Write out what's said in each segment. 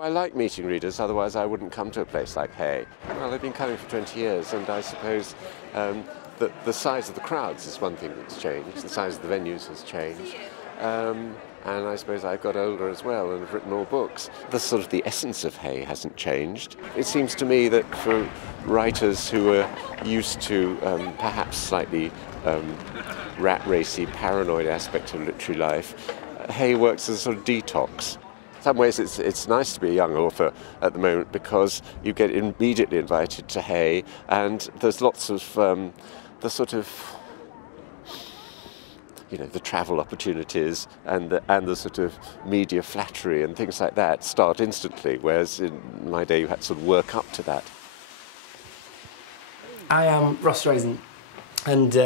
I like meeting readers, otherwise I wouldn't come to a place like Hay. Well, I've been coming for 20 years, and I suppose that the size of the crowds is one thing that's changed. The size of the venues has changed. And I suppose I've got older as well and have written more books. The essence of Hay hasn't changed. It seems to me that for writers who are used to perhaps slightly rat-racy, paranoid aspect of literary life, Hay works as a sort of detox. In some ways it's nice to be a young author at the moment because you get immediately invited to Hay, and there's lots of the travel opportunities and the sort of media flattery and things like that start instantly, whereas in my day you had to sort of work up to that. I am Ross Raisin, and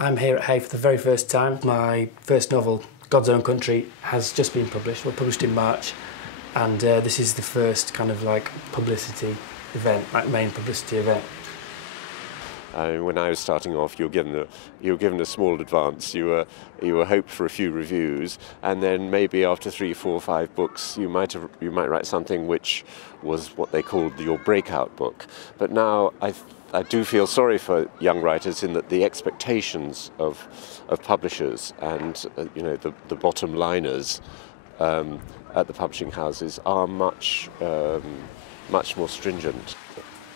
I'm here at Hay for the very first time. My first novel, God's Own Country, has just been published. Well, published in March, and this is the first kind of like publicity event, like main publicity event. When I was starting off, you were given a small advance. You were hoped for a few reviews, and then maybe after 3, 4, 5 books, you might write something which was what they called your breakout book. But now I do feel sorry for young writers in that the expectations of publishers and the bottom liners at the publishing houses are much more stringent.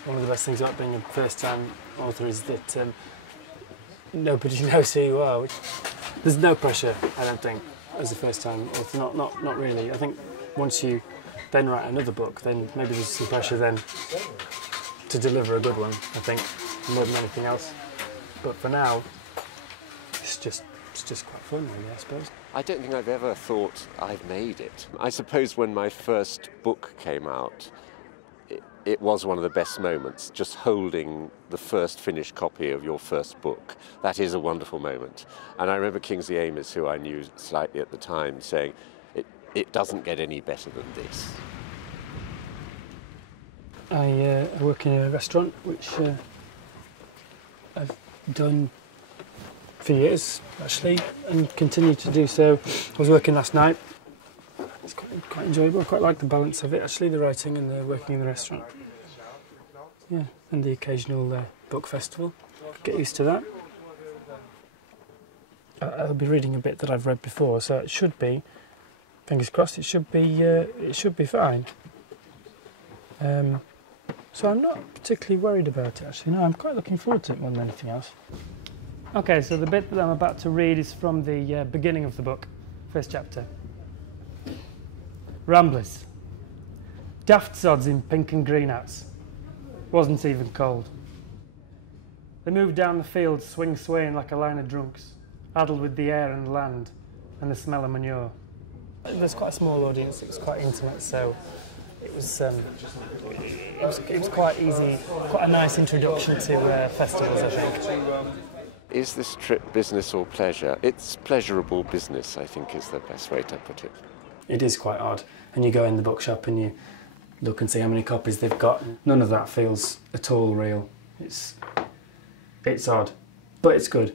One of the best things about being a first-time author is that nobody knows who you are. There's no pressure, I don't think, as a first-time author. Not really. I think once you then write another book, then maybe there's some pressure then to deliver a good one, I think, more than anything else. But for now, it's just quite fun, really, I suppose. I don't think I've ever thought I've made it. I suppose when my first book came out, it was one of the best moments, just holding the first finished copy of your first book. That is a wonderful moment. And I remember Kingsley Amis, who I knew slightly at the time, saying, it doesn't get any better than this. I work in a restaurant, which I've done for years, actually, and continue to do so. I was working last night. It's quite enjoyable. I quite like the balance of it, actually, the writing and the working in the restaurant. Yeah, and the occasional book festival. Get used to that. I'll be reading a bit that I've read before, so it should be, fingers crossed, it should be fine. So I'm not particularly worried about it, actually. No, I'm quite looking forward to it more than anything else. Okay, so the bit that I'm about to read is from the beginning of the book, first chapter. Ramblers. Daft sods in pink and green hats. Wasn't even cold. They moved down the field, swaying like a line of drunks, addled with the air and land and the smell of manure. There's quite a small audience, it was quite intimate, so it was quite easy, quite a nice introduction to festivals, I think. Is this trip business or pleasure? It's pleasurable business, I think, is the best way to put it. It is quite odd, and you go in the bookshop and you look and see how many copies they've got. None of that feels at all real. It's odd, but it's good.